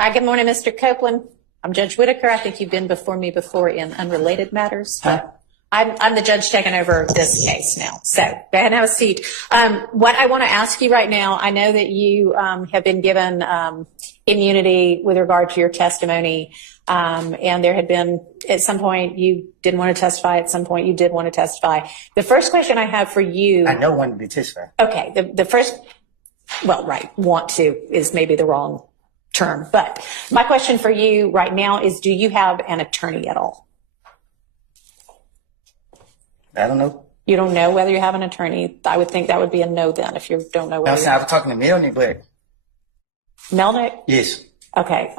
Hi, good morning, Mr. Copeland. I'm Judge Whitaker. I think you've been before me before in unrelated matters. I'm the judge taking over this case now. So go ahead and have a seat. What I want to ask you right now, I know that you have been given immunity with regard to your testimony. And there had been, at some point, you didn't want to testify. At some point, you did want to testify. The first question I have for you. I know when to testify. Okay. The first, well, right. Want to is maybe the wrong term. But my question for you right now is, do you have an attorney at all? I don't know. You don't know whether you have an attorney? I would think that would be a no then if you don't know whether. I was talking to Melnick, but. Melnick? Yes. Okay.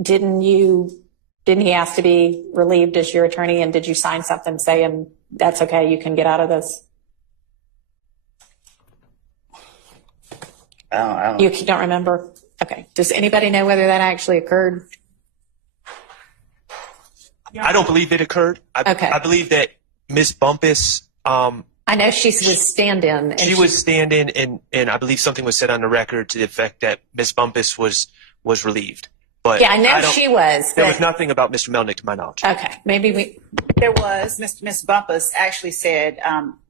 Didn't he ask to be relieved as your attorney, and did you sign something saying that's okay, you can get out of this? I don't. You don't remember? Okay. Does anybody know whether that actually occurred? I don't believe it occurred. I believe that Ms. Bumpus. I know she was stand-in. She was stand-in, and I believe something was said on the record to the effect that Ms. Bumpus was relieved. But yeah, I know she was. There was nothing about Mr. Melnick to my knowledge. Okay, maybe There was. Ms. Bumpus actually said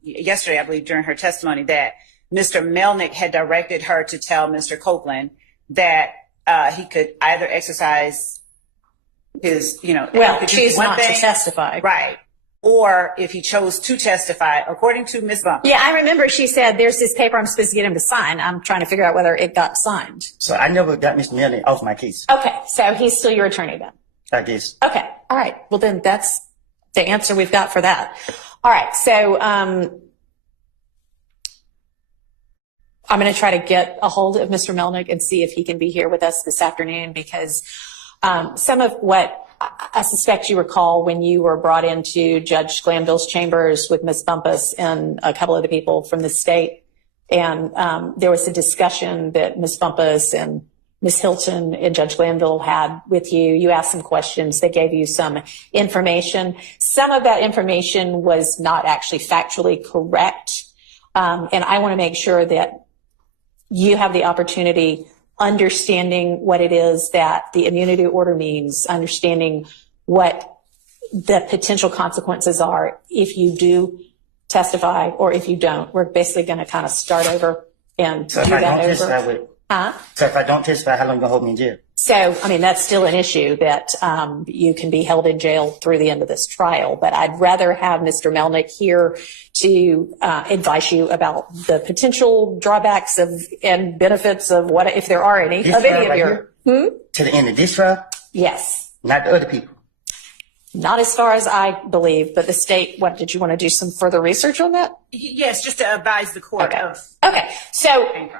yesterday, I believe, during her testimony, that Mr. Melnick had directed her to tell Mr. Copeland that he could either exercise his, well, choose not to testify, right? Or if he chose to testify, according to Ms. Bumpus. Yeah, I remember she said, there's this paper I'm supposed to get him to sign. I'm trying to figure out whether it got signed. So I never got Mr. Melnick off my case. Okay, so he's still your attorney then? I guess. Okay, all right. Well, then that's the answer we've got for that. All right, so I'm going to try to get a hold of Mr. Melnick and see if he can be here with us this afternoon, because some of what I suspect you recall when you were brought into Judge Glanville's chambers with Ms. Bumpus and a couple of the people from the state. And there was a discussion that Ms. Bumpus and Ms. Hilton and Judge Glanville had with you. You asked some questions. They gave you some information. Some of that information was not actually factually correct. And I want to make sure that you have the opportunity understanding what it is that the immunity order means, understanding what the potential consequences are if you do testify or if you don't. We're basically going to kind of start over and do that over. So if I don't testify, how long are you going to hold me in jail? So, I mean, that's still an issue that you can be held in jail through the end of this trial. But I'd rather have Mr. Melnick here to advise you about the potential drawbacks and benefits of what, if there are any, of any of your. To the end of this trial? Yes. Not the other people? Not as far as I believe, but the state, what, did you want to do some further research on that? Yes, just to advise the court of. Okay, so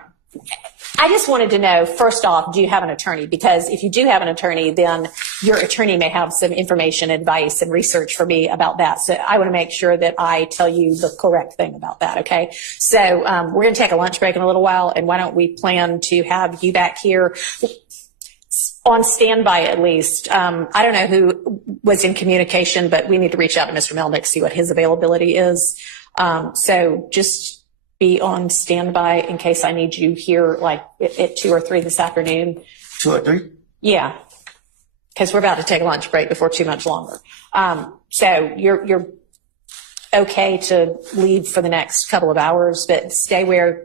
I just wanted to know, first off, do you have an attorney? Because if you do have an attorney, then your attorney may have some information, advice, and research for me about that. So I want to make sure that I tell you the correct thing about that, okay? So we're going to take a lunch break in a little while, and why don't we plan to have you back here on standby at least. I don't know who was in communication, but we need to reach out to Mr. Melnick, see what his availability is. So just be on standby in case I need you here like at 2 or 3 this afternoon. 2 or 3? Yeah, because we're about to take a lunch break before too much longer. So you're okay to leave for the next couple of hours, but stay where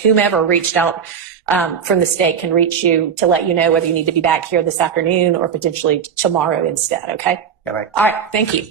whomever reached out from the state can reach you to let you know whether you need to be back here this afternoon or potentially tomorrow instead, okay? All right. All right, thank you.